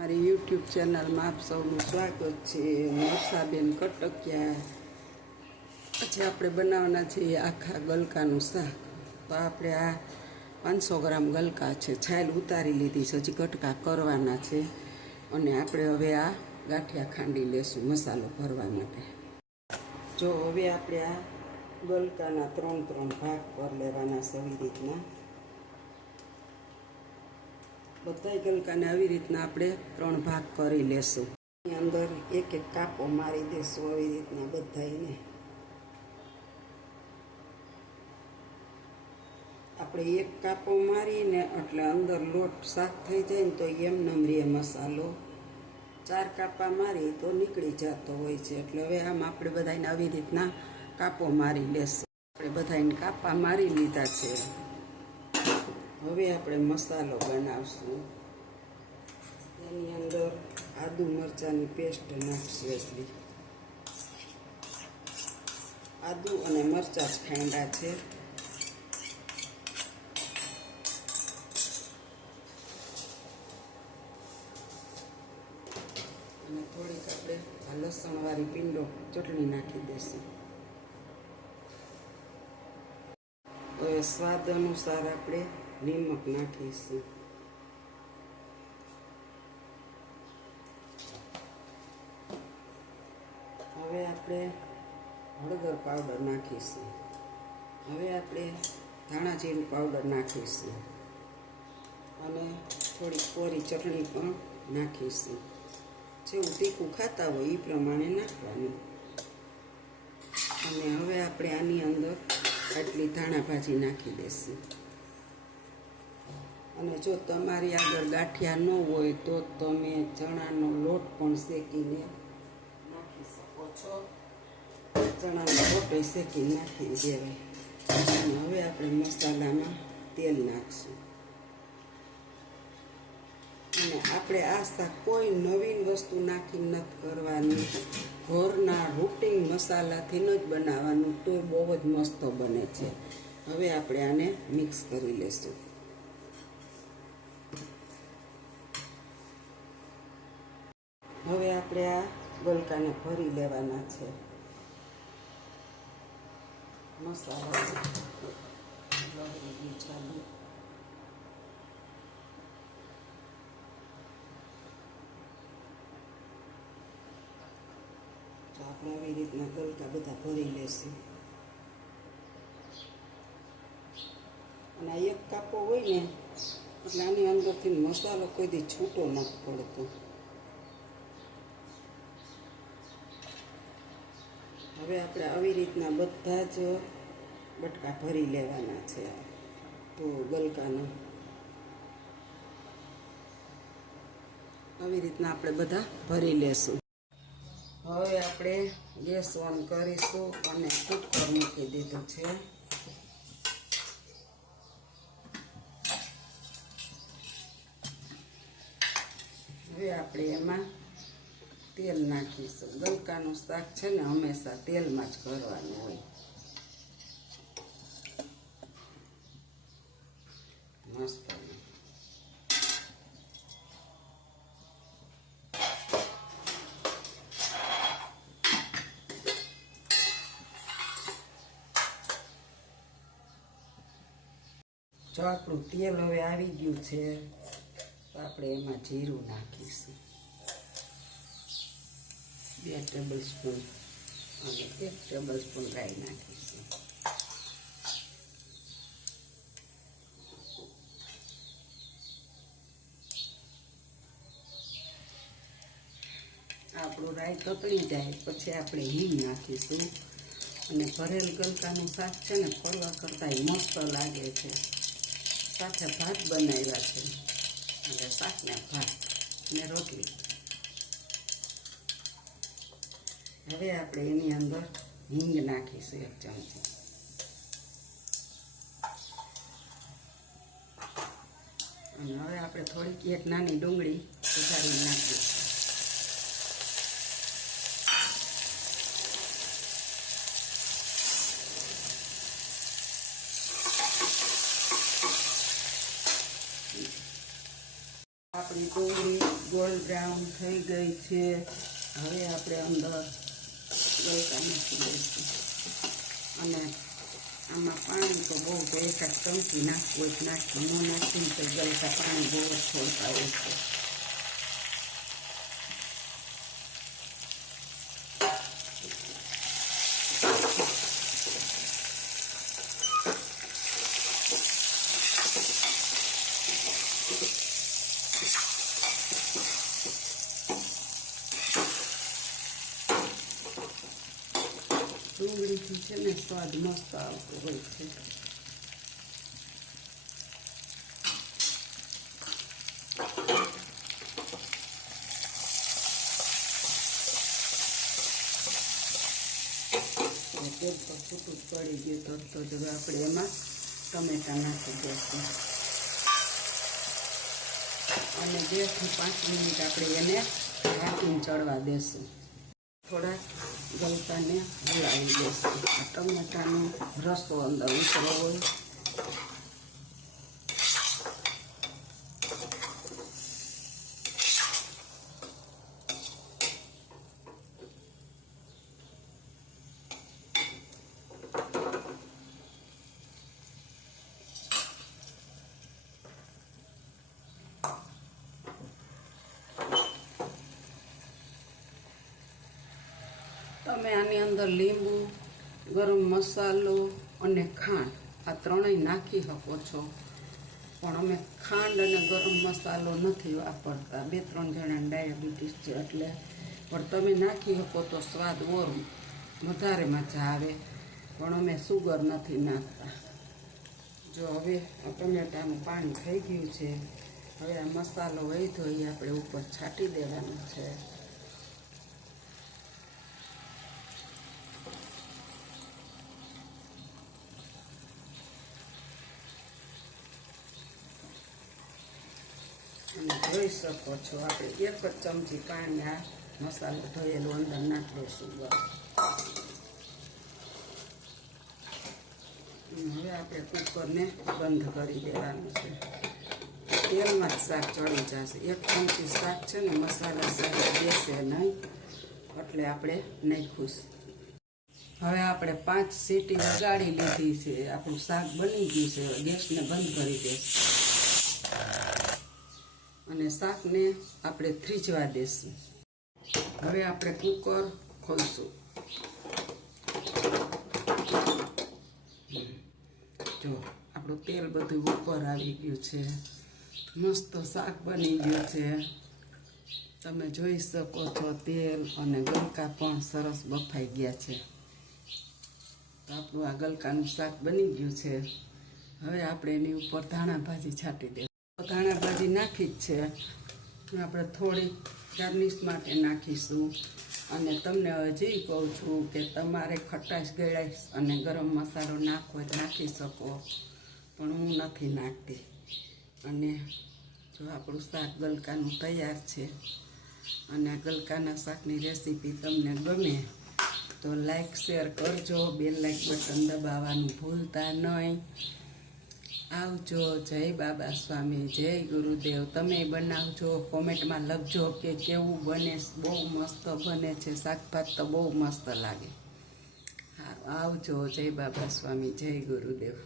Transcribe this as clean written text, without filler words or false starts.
મારી યુટ્યુબ ચેનલમાં આપ સૌનું સ્વાગત છે. વર્ષાબેન કટકિયા. પછી આપણે બનાવવાના છીએ આખા ગલકાનું શાક. તો આપણે આ 500 ગ્રામ ગલકા છે, છાલ ઉતારી લીધી છે, હજી કટકા કરવાના છે. અને આપણે હવે આ ગાંઠિયા ખાંડી લેશું મસાલો ભરવા માટે. જો હવે આપણે આ ગલકાના 3 ભાગ કરી લેવાના છે. આવી રીતના બધા ગલકાને આવી રીતના આપણે 3 ભાગ કરી લેશું. એની અંદર એક કાપો મારી દેશું આવી રીતના બધાને. આપણે એક કાપો મારીને એટલે અંદર લોટ શાક થઈ જાય ને તો એમને રે મસાલો. 4 કાપા મારી તો નીકળી જતો હોય છે. એટલે હવે આમ આપણે બધાને આવી રીતના કાપો મારી લેશું. આપણે બધાને કાપા મારી લીધા છે. હવે આપણે મસાલો બનાવશું. એની અંદર આદુ મરચાંની પેસ્ટ નાખશું. એટલી આદુ અને મરચાં જ ખાંડા છે. અને થોડીક આપણે આ લસણવાળી પીંડો ચટણી નાખી દઈશું. હવે સ્વાદ અનુસાર આપણે નિમક નાખીશું. હવે આપણે હળદર પાવડર નાખીશું. હવે આપણે ધાણા જીરું પાવડર નાખીશું. અને થોડી કોરી ચટણી પણ નાખીશું. જેવું તીખું ખાતા હોય એ પ્રમાણે નાખવાનું. અને હવે આપણે આની અંદર આટલી ધાણા ભાજી નાખી દઈશું. અને જો તમારી આગળ ગાંઠિયા ન હોય તો તમે ચણાનો લોટ પણ શેકીને નાખી શકો છો. ચણાનો લોટ શેકી નાખી દેવાય. અને હવે આપણે મસાલામાં તેલ નાખશું. અને આપણે આ શાક કોઈ નવીન વસ્તુ નાખી નથી કરવાની. ઘરના રૂટિન મસાલાથી જ બનાવવાનું, તો બહુ જ મસ્ત બને છે. હવે આપણે આને મિક્સ કરી લઈશું. હવે આપણે આ ગલકાને ભરી લેવાના છે. મસાલા ચાલુ. તો આપણે આવી રીતના ગલકા બધા ભરી લેશું. અને આ એક કાપો હોય ને એટલે આની અંદરથી મસાલો કોઈ દી છૂટો નથી પડતો. હવે આપણે આવી રીતના બધા જ બટકા ભરી લેવાના છે. તો ગલકાના આવી રીતના આપણે બધા ભરી લેશું. હવે આપણે ગેસ ઓન કરીશું અને કુકર મૂકી દીધું છે. હવે આપણે એમાં તેલ નાખીશું. ગલકાનું શાક છે ને હંમેશા તેલમાં જ કરવાનું હોય. મસ્ત. જો આપણું તેલ હવે આવી ગયું છે તો આપણે એમાં જીરું નાખીશું. 2 ટેબલ સ્પૂન અને 1 ટેબલ સ્પૂન રાઈ નાખીશું. આપણું રાઈ તતળી જાય પછી આપણે હિંગ નાખીશું. અને ભરેલ ગલકાનું શાક છે ને ફરવા કરતાં મસ્ત લાગે છે. સાથે ભાત બનાવ્યા છે. એટલે શાકને ભાત ને રોટલી. હવે આપણે એની અંદર હિંગ નાખીશું 1 ચમચી. અને હવે આપણે થોડીક 1 નાની ડુંગળી સુધારી નાખીશું. આપણી ડુંગળી ગોલ્ડ બ્રાઉન થઈ ગઈ છે. હવે આપણે અંદર ગલકા નાખી દઈશું. અને આમાં પાણી તો બહુ તો એકાદ ચમચી નાખવું હોય નાખી, ન નાખીને તો ગલકા પાણી બહુ જ છોડતા હોય છે. ડુંગળીથી છે ને સ્વાદ મસ્ત આવતો હોય છે. તેલ તો છૂટું પડી ગયું તરત જ. હવે આપણે એમાં ટમેટા નાખી દઈશું અને 2 થી 5 મિનિટ આપણે એને ઢાંકીને ચડવા દેશું. થોડા ગલકાને હલાવી દઈશું. આ ટમેટાનો રસો અંદર ઉતરો હોય. તમે આની અંદર લીંબુ, ગરમ મસાલો અને ખાંડ આ ત્રણેય નાખી શકો છો, પણ અમે ખાંડ અને ગરમ મસાલો નથી વાપરતા. 2-3 જણાને ડાયાબિટીસ છે એટલે. પણ તમે નાખી શકો તો સ્વાદ ઓર વધારે મજા આવે, પણ અમે સુગર નથી નાખતા. જો હવે આ ટમેટાનું પાણી થઈ ગયું છે. હવે આ મસાલો વધ્યો એ આપણે ઉપર છાંટી દેવાનો છે. અને જોઈ શકો છો આપણે 1 જ ચમચી પાણી આ મસાલો ધોયેલો અંદર નાખી દઈશું. હવે આપણે કુકરને બંધ કરી દેવાનું છે. તેલમાં જ શાક ચડી જશે. 1 ચમચી શાક છે ને મસાલા સાથે બેસે નહીં એટલે આપણે નાખ્યું. હવે આપણે 5 સીટી વગાડી લીધી છે. આપણું શાક બની ગયું છે. ગેસને બંધ કરી દઈશું અને શાકને આપણે થ્રીજવા દઈશું. હવે આપણે કુકર ખોલશું. જો આપણું તેલ બધું ઉપર આવી ગયું છે. મસ્ત શાક બની ગયું છે. તમે જોઈ શકો છો તેલ અને ગલકા પણ સરસ બફાઈ ગયા છે. તો આપણું આ ગલકાનું શાક બની ગયું છે. હવે આપણે એની ઉપર ધાણા ભાજી છાંટી દઈશું. ધાણા ભાજી નાખી જ છે. આપણે થોડી ગાર્નિશ માટે નાખીશું. અને તમને હજી કહું છું કે તમારે ખટાશ ગળાશ અને ગરમ મસાલો નાખવો નાખી શકો, પણ હું નથી નાખતી. અને જો આપણું શાક ગલકાનું તૈયાર છે. અને આ ગલકાના શાકની રેસીપી તમને ગમે તો લાઈક શેર કરજો. બેલ લાઈક બટન દબાવવાનું ભૂલતા નહીં. આવજો. જય બાબા સ્વામી, જય ગુરુદેવ. તમે બનાવજો, કોમેન્ટમાં લખજો કે કેવું બને. બહુ મસ્ત બને છે. શાકભાત તો બહુ મસ્ત લાગે. હા, આવજો. જય બાબા સ્વામી, જય ગુરુદેવ.